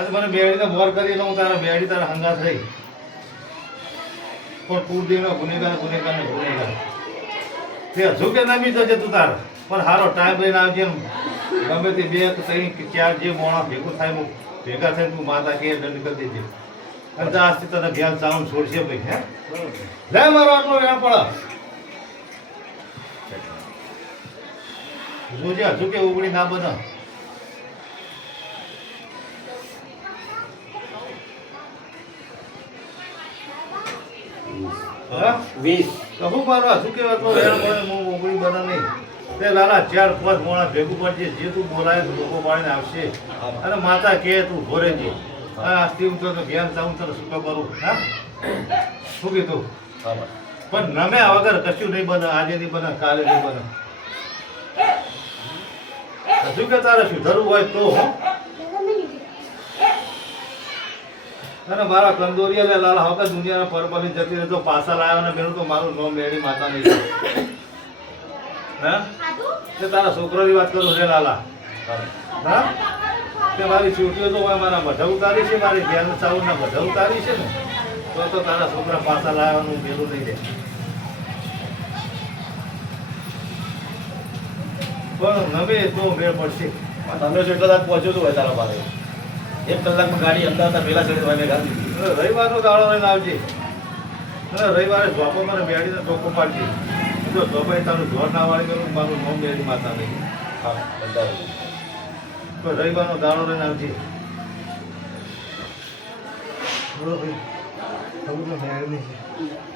આજે મને બેડીને બોર કરી લઉં તારા બેડી તારા હંગાત રહી પણ કુળદેવનો ગુનેગાર ગુનેગાર તે હજુ કે નમી જજે તું તાર પણ સારો ટાઈમ લઈને આવજે ગમે તે 2 કે 3 કે 4 જે મોણા ભેગું થાય હું ભેગા થઈને તું માતા કે દંડ કરી દેજે અને આજથી તને ઘેર ચાવન છોડશે ભાઈ હે લે મારો આટલો વેણ પડે જોજે હજુ કે ઉગડી ના બને હા 20 કહું મારો શું કે આટલો વેણ પડે હું ઉગડી બને નહીં તે લાલા 4-5 મોણા ભેગું પડજે જે તું બોલાય તો લોકો પાડીને આવશે અને માતા કે તું ઘોરે જે આજથી હું તો ઘેર જાઉં તને શું કરું હા શું કીધું પણ નમ્યા વગર કશું નહીં બને આજે નહીં બને કાલે નહીં બને હજુ કે તારે સુધરવું હોય તો અને મારા કંદોરિયા લે લાલા હવે દુનિયાના પરબલી જતી રહે તો પાછા લાવ્યો ને મેળું તો મારું નોમ મેળી માતા નહીં હા તે તારા છોકરાની વાત કરું રે લાલા હા તે મારી છોકરીઓ તો હોય મારા મઢા ઉતારી છે મારી ઘેર ચાવના મઢા ઉતારી છે ને તો તારા છોકરા પાછા લાવવાનું મેળું નહીં રહે પણ નવે તો મેળ પડશે તમે જો એટલા પહોંચ્યો તો હોય તારા પાસે 1 કલાકમાં ગાડી અમદાવાદ પહેલા ચડી મેં ગાડી દીધી રવિવારનો દાડો લઈને આવજે અને રવિવારે ધોપો મને બેડીને ટોકો પાડજે જો ધોપાઈ તારું ઘર ના વાળી કરું મારું નોમ બેડી માતા નહીં હા અમદાવાદ તો રવિવારનો દાડો લઈને આવજે બોલો ભાઈ ખબર તો મેળ નહીં